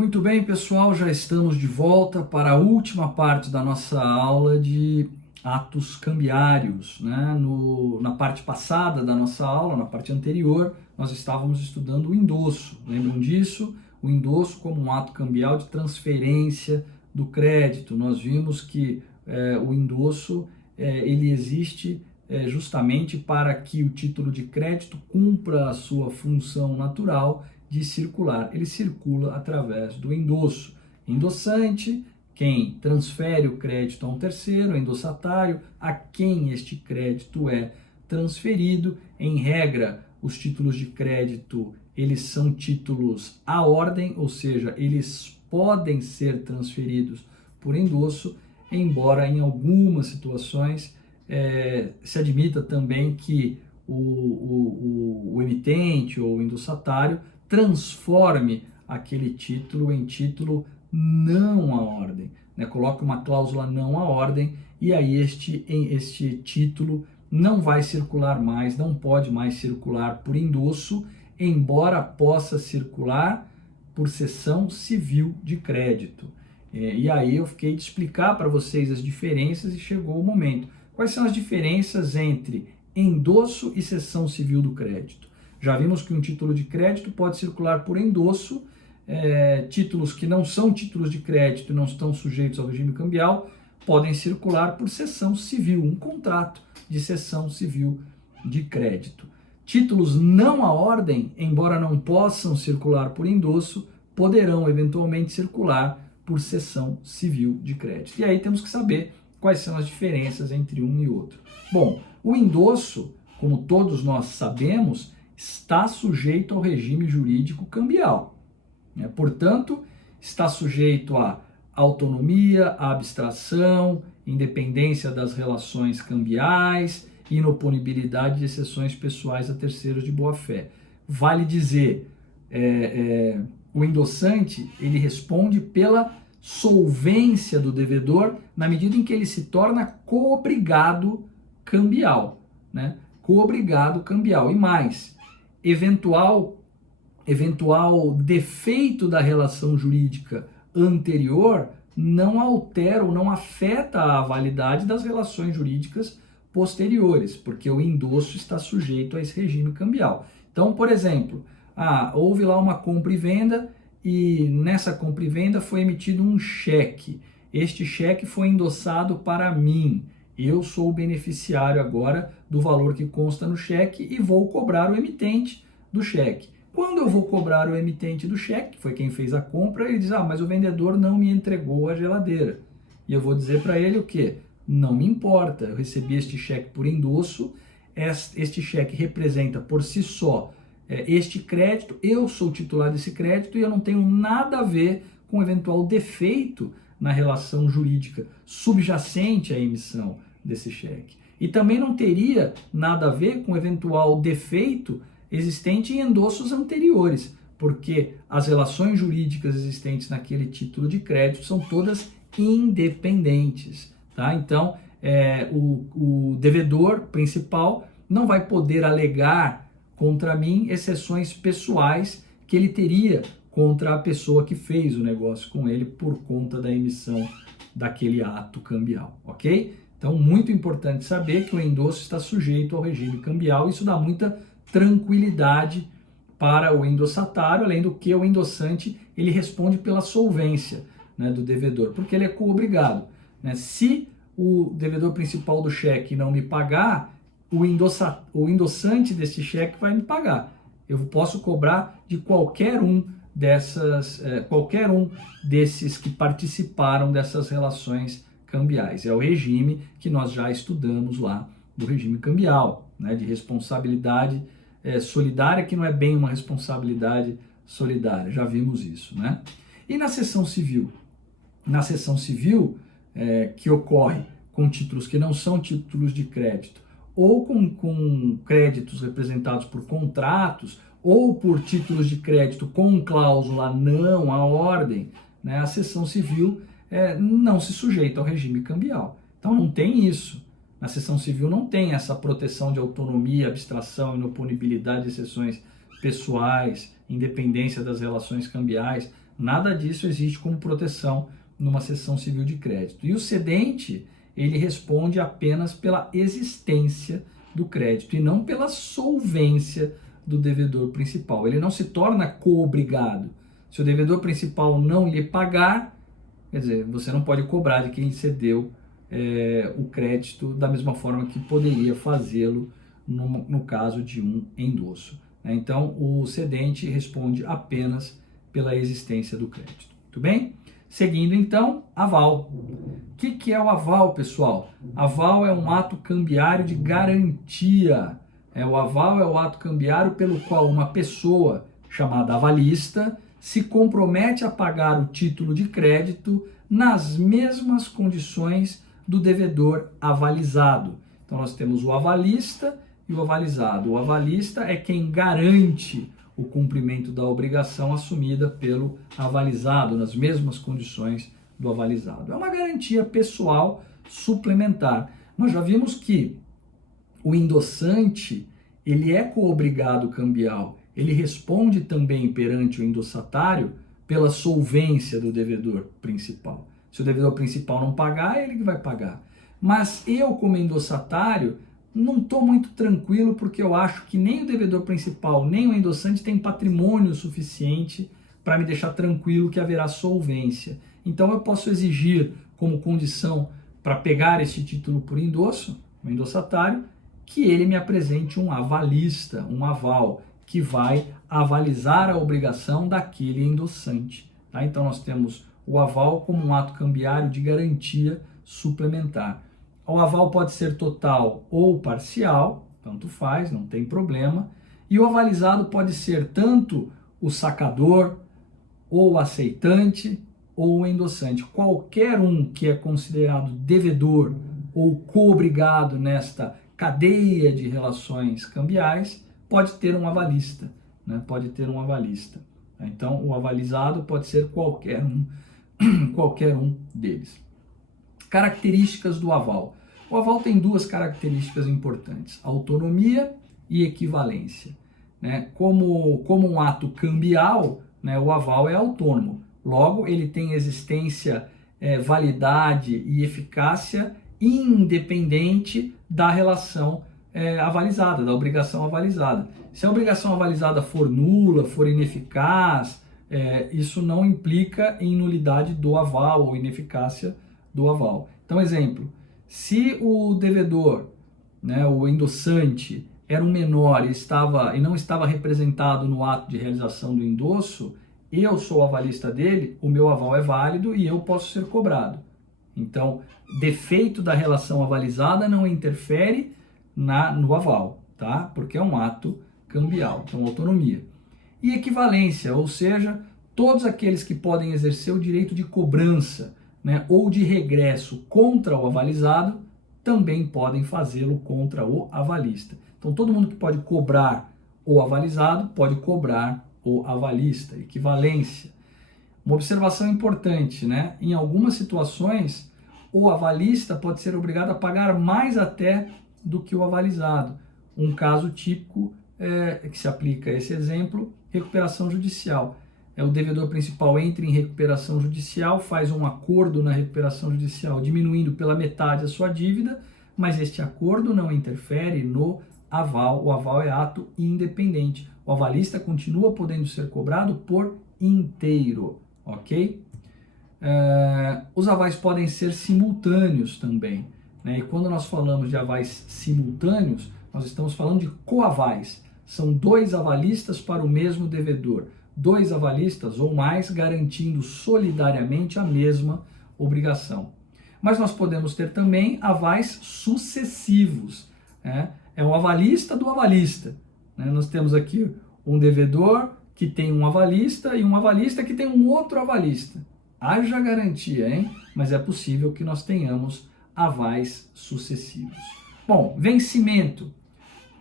Muito bem, pessoal, já estamos de volta para a última parte da nossa aula de atos cambiários, né? Na parte passada da nossa aula, na parte anterior, nós estávamos estudando o endosso. Lembram disso? O endosso como um ato cambial de transferência do crédito. Nós vimos que o endosso ele existe justamente para que o título de crédito cumpra a sua função natural de circular. Ele circula através do endosso. Endossante, quem transfere o crédito a um terceiro, endossatário, a quem este crédito é transferido. Em regra, os títulos de crédito, eles são títulos à ordem, ou seja, eles podem ser transferidos por endosso, embora em algumas situações se admita também que o emitente ou o endossatário transforme aquele título em título não à ordem, né? Coloque uma cláusula não à ordem e aí este título não vai circular mais, não pode mais circular por endosso, embora possa circular por cessão civil de crédito. E aí eu fiquei de explicar para vocês as diferenças e chegou o momento. Quais são as diferenças entre endosso e cessão civil do crédito? Já vimos que um título de crédito pode circular por endosso, títulos que não são títulos de crédito e não estão sujeitos ao regime cambial podem circular por cessão civil, um contrato de cessão civil de crédito. Títulos não à ordem, embora não possam circular por endosso, poderão eventualmente circular por cessão civil de crédito. E aí temos que saber quais são as diferenças entre um e outro. Bom, o endosso, como todos nós sabemos, está sujeito ao regime jurídico cambial. Portanto, está sujeito à autonomia, à abstração, independência das relações cambiais, inoponibilidade de exceções pessoais a terceiros de boa-fé. Vale dizer, o endossante ele responde pela solvência do devedor na medida em que ele se torna coobrigado cambial, né? Coobrigado cambial. E mais, eventual defeito da relação jurídica anterior não altera ou não afeta a validade das relações jurídicas posteriores, porque o endosso está sujeito a esse regime cambial. Então, por exemplo, houve lá uma compra e venda e nessa compra e venda foi emitido um cheque. Este cheque foi endossado para mim. Eu sou o beneficiário agora do valor que consta no cheque e vou cobrar o emitente do cheque. Quando eu vou cobrar o emitente do cheque, que foi quem fez a compra, ele diz, mas o vendedor não me entregou a geladeira. E eu vou dizer para ele o quê? Não me importa, eu recebi este cheque por endosso, este cheque representa por si só este crédito, eu sou titular desse crédito e eu não tenho nada a ver com eventual defeito na relação jurídica subjacente à emissão desse cheque. E também não teria nada a ver com eventual defeito existente em endossos anteriores, porque as relações jurídicas existentes naquele título de crédito são todas independentes, tá? Então, o devedor principal não vai poder alegar contra mim exceções pessoais que ele teria contra a pessoa que fez o negócio com ele por conta da emissão daquele ato cambial, ok? Então, muito importante saber que o endosso está sujeito ao regime cambial, isso dá muita tranquilidade para o endossatário, além do que o endossante ele responde pela solvência, né, do devedor, porque ele é coobrigado, né? Se o devedor principal do cheque não me pagar, o endossante desse cheque vai me pagar. Eu posso cobrar de qualquer um desses que participaram dessas relações cambiais. É o regime que nós já estudamos lá do regime cambial, né, de responsabilidade solidária, que não é bem uma responsabilidade solidária, já vimos isso, né? E na cessão civil? Na cessão civil, que ocorre com títulos que não são títulos de crédito, ou com créditos representados por contratos, ou por títulos de crédito com cláusula não à ordem, né? A cessão civil não se sujeita ao regime cambial. Então não tem isso. Na cessão civil não tem essa proteção de autonomia, abstração, inoponibilidade de exceções pessoais, independência das relações cambiais. Nada disso existe como proteção numa cessão civil de crédito. E o cedente, ele responde apenas pela existência do crédito e não pela solvência do devedor principal. Ele não se torna coobrigado. Se o devedor principal não lhe pagar, quer dizer, você não pode cobrar de quem cedeu o crédito da mesma forma que poderia fazê-lo no caso de um endosso. Então, o cedente responde apenas pela existência do crédito. Muito bem? Seguindo, então, aval. O que é o aval, pessoal? Aval é um ato cambiário de garantia. O aval é o ato cambiário pelo qual uma pessoa, chamada avalista, se compromete a pagar o título de crédito nas mesmas condições do devedor avalizado. Então, nós temos o avalista e o avalizado. O avalista é quem garante o cumprimento da obrigação assumida pelo avalizado, nas mesmas condições do avalizado. É uma garantia pessoal suplementar. Nós já vimos que o endossante, ele é coobrigado cambial, ele responde também perante o endossatário pela solvência do devedor principal. Se o devedor principal não pagar, é ele que vai pagar. Mas eu, como endossatário, não estou muito tranquilo porque eu acho que nem o devedor principal, nem o endossante tem patrimônio suficiente para me deixar tranquilo que haverá solvência. Então eu posso exigir como condição para pegar esse título por endosso, o endossatário, que ele me apresente um avalista, um aval, que vai avalizar a obrigação daquele endossante. Tá? Então nós temos o aval como um ato cambiário de garantia suplementar. O aval pode ser total ou parcial, tanto faz, não tem problema. E o avalizado pode ser tanto o sacador, ou o aceitante, ou o endossante. Qualquer um que é considerado devedor ou coobrigado nesta cadeia de relações cambiais pode ter um avalista, né? Pode ter um avalista. Então, o avalizado pode ser qualquer um deles. Características do aval. O aval tem duas características importantes, autonomia e equivalência. Né? Como um ato cambial, né, o aval é autônomo. Logo, ele tem existência, validade e eficácia independente da relação avalizada, da obrigação avalizada. Se a obrigação avalizada for nula, for ineficaz, isso não implica em nulidade do aval ou ineficácia do aval. Então, exemplo, se o devedor, né, o endossante, era um menor e não estava representado no ato de realização do endosso, eu sou o avalista dele, o meu aval é válido e eu posso ser cobrado. Então, defeito da relação avalizada não interfere no aval, tá? Porque é um ato cambial, então autonomia. E equivalência, ou seja, todos aqueles que podem exercer o direito de cobrança, né, ou de regresso contra o avalizado, também podem fazê-lo contra o avalista. Então, todo mundo que pode cobrar o avalizado pode cobrar o avalista, equivalência. Uma observação importante, né? Em algumas situações, o avalista pode ser obrigado a pagar mais até do que o avalizado. Um caso típico que se aplica a esse exemplo, recuperação judicial. O devedor principal entra em recuperação judicial, faz um acordo na recuperação judicial, diminuindo pela metade a sua dívida, mas este acordo não interfere no aval. O aval é ato independente. O avalista continua podendo ser cobrado por inteiro, ok? Os avais podem ser simultâneos também, né? E quando nós falamos de avais simultâneos, nós estamos falando de coavais. São dois avalistas para o mesmo devedor. Dois avalistas ou mais garantindo solidariamente a mesma obrigação. Mas nós podemos ter também avais sucessivos. Né? É o avalista do avalista. Né? Nós temos aqui um devedor que tem um avalista e um avalista que tem um outro avalista. Haja garantia, hein? Mas é possível que nós tenhamos avais sucessivos. Bom, vencimento.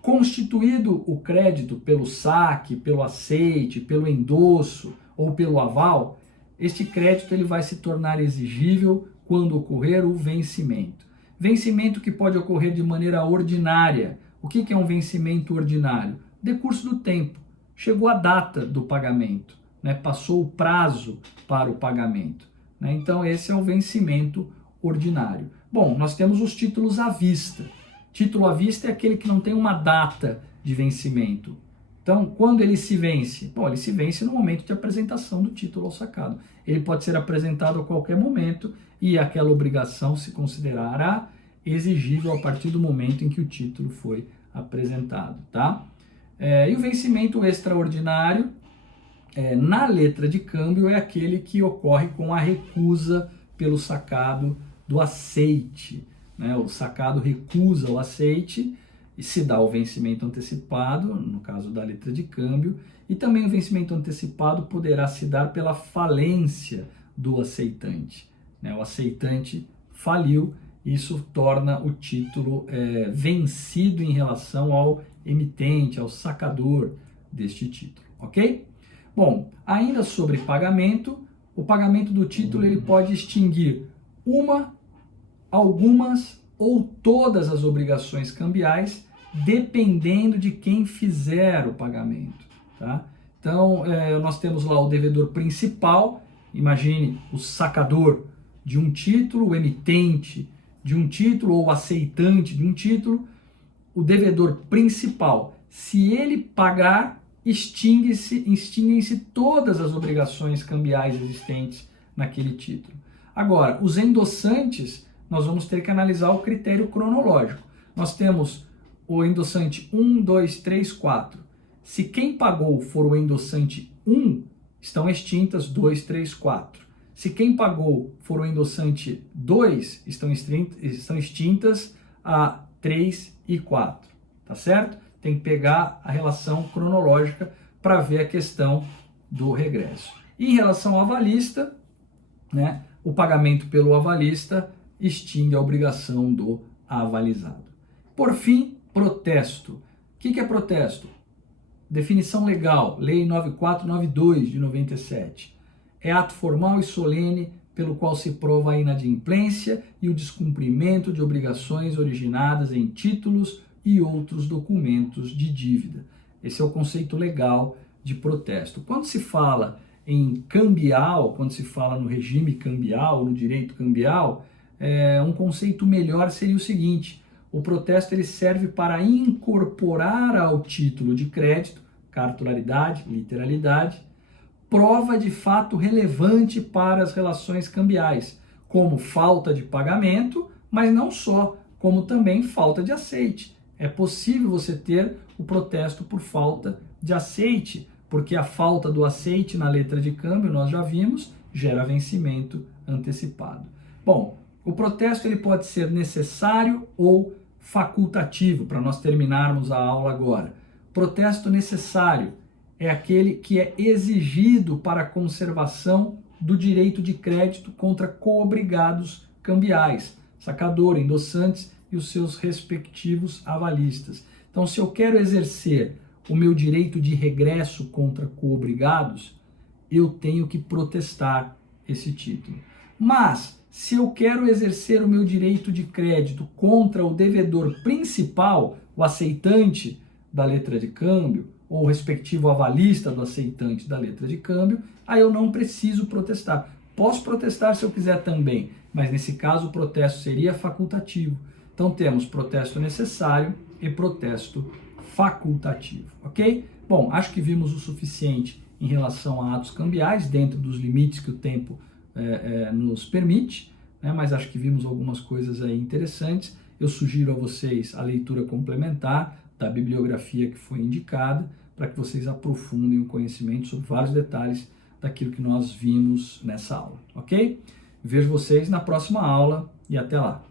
Constituído o crédito pelo saque, pelo aceite, pelo endosso ou pelo aval, este crédito ele vai se tornar exigível quando ocorrer o vencimento. Vencimento que pode ocorrer de maneira ordinária. O que é um vencimento ordinário? Decurso do tempo. Chegou a data do pagamento. né, passou o prazo para o pagamento, né? Então esse é o vencimento ordinário. Bom, nós temos os títulos à vista. Título à vista é aquele que não tem uma data de vencimento. Então, quando ele se vence? Bom, ele se vence no momento de apresentação do título ao sacado. Ele pode ser apresentado a qualquer momento e aquela obrigação se considerará exigível a partir do momento em que o título foi apresentado, tá? E o vencimento extraordinário, na letra de câmbio, é aquele que ocorre com a recusa pelo sacado do aceite, né? O sacado recusa o aceite e se dá o vencimento antecipado, no caso da letra de câmbio, e também o vencimento antecipado poderá se dar pela falência do aceitante, né? O aceitante faliu, isso torna o título vencido em relação ao emitente, ao sacador deste título, ok? Bom, ainda sobre pagamento, o pagamento do título ele pode extinguir uma, algumas ou todas as obrigações cambiais, dependendo de quem fizer o pagamento, tá? Então, nós temos lá o devedor principal, imagine o sacador de um título, o emitente de um título ou o aceitante de um título, o devedor principal. Se ele pagar, extinguem-se todas as obrigações cambiais existentes naquele título. Agora, os endossantes, nós vamos ter que analisar o critério cronológico. Nós temos o endossante 1, 2, 3, 4. Se quem pagou for o endossante 1, estão extintas 2, 3, 4. Se quem pagou for o endossante 2, estão extintas a 3 e 4. Tá certo? Tem que pegar a relação cronológica para ver a questão do regresso. E em relação ao avalista, né, o pagamento pelo avalista extingue a obrigação do avalizado. Por fim, protesto. O que é protesto? Definição legal, Lei 9492 de 97. É ato formal e solene pelo qual se prova a inadimplência e o descumprimento de obrigações originadas em títulos e outros documentos de dívida. Esse é o conceito legal de protesto. Quando se fala em cambial, quando se fala no regime cambial, no direito cambial, um conceito melhor seria o seguinte: o protesto ele serve para incorporar ao título de crédito, cartularidade, literalidade, prova de fato relevante para as relações cambiais, como falta de pagamento, mas não só, como também falta de aceite. É possível você ter o protesto por falta de aceite, porque a falta do aceite na letra de câmbio, nós já vimos, gera vencimento antecipado. Bom, o protesto ele pode ser necessário ou facultativo, para nós terminarmos a aula agora. Protesto necessário é aquele que é exigido para a conservação do direito de crédito contra coobrigados cambiais, sacador, endossantes e os seus respectivos avalistas. Então, se eu quero exercer o meu direito de regresso contra coobrigados, eu tenho que protestar esse título. Mas, se eu quero exercer o meu direito de crédito contra o devedor principal, o aceitante da letra de câmbio, ou o respectivo avalista do aceitante da letra de câmbio, aí eu não preciso protestar. Posso protestar se eu quiser também, mas nesse caso o protesto seria facultativo. Então temos protesto necessário e protesto facultativo, ok? Bom, acho que vimos o suficiente em relação a atos cambiais, dentro dos limites que o tempo nos permite, né? Mas acho que vimos algumas coisas aí interessantes. Eu sugiro a vocês a leitura complementar da bibliografia que foi indicada, para que vocês aprofundem o conhecimento sobre vários detalhes daquilo que nós vimos nessa aula, ok? Vejo vocês na próxima aula e até lá!